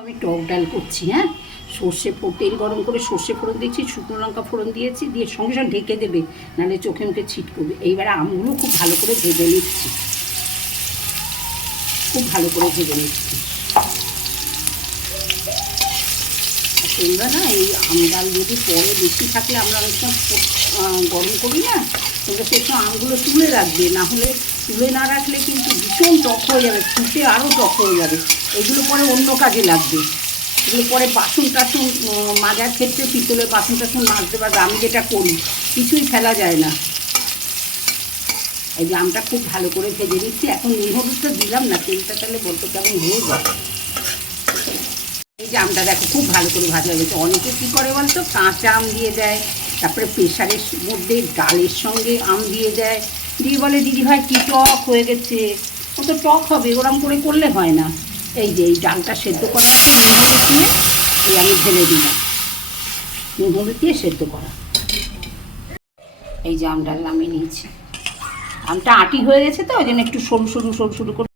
আমি টক ডাল করছি। হ্যাঁ, সর্ষে তেল গরম করে সর্ষে ফোড়ন দিয়েছি, শুকনো লঙ্কা ফোড়ন দিয়েছি, দিয়ে সঙ্গে সঙ্গে ঢেকে দেবে, নাহলে চোখে মুখে ছিট করবে। এইবারে আমগুলো খুব ভালো করে ভেজে নিচ্ছি, খুব ভালো করে ভেজে নিচ্ছি। তোমরা না এই আম ডাল যদি পরে বেশি থাকলে আমরা অনেক সময় গরম করি না, তোমরা সেই সময় আমগুলো তুলে রাখবে, না হলে তুলে না রাখলে কিন্তু ভীষণ টক হয়ে যাবে, ফুটে আরও টক হয়ে যাবে। এগুলো পরে অন্য কাজে লাগবে, এগুলো পরে বাসন টাসন মাজার ক্ষেত্রে পিতলের বাসন টাসন মাজতে পারবে। আমি যেটা করি কিছুই ফেলা যায় না। এই যে আমটা খুব ভালো করে ভেজে নিচ্ছি। এখন নুন হলুদটা দিলাম না, তেলটা তাহলে বলতে কেমন হয়ে যায়। এই যে আমটা দেখো খুব ভালো করে ভাজা হয়েছে। অনেকে কী করে বলতো, কাঁচা আম দিয়ে দেয়, তারপরে প্রেশারের মধ্যে ডালের সঙ্গে আম দিয়ে দেয়, দিয়ে বলে দিদি ভাই কী টক হয়ে গেছে। ও তো টক হবে, ওরম করে করলে হয় না। এই যে এই ডালটা সেদ্ধ করা আছে, নুন হলুদ দিয়ে এই আমি ঢেলে দিলাম, নুন হলুদ দিয়ে সেদ্ধ করা। এই যে আম ডাল নামিয়ে নিয়েছি। আমটা আটি হয়ে গেছে তো, ওই জন্য একটু সরু সরু করে